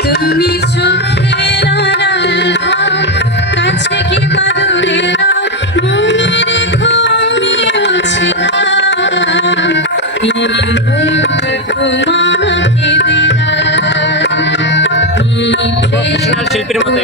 তুমি চোখের কাছে কি বাদুরের মনে রেখো আমিও তোমাকে প্রফেশনাল শিল্পীর মতো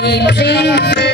Thank you.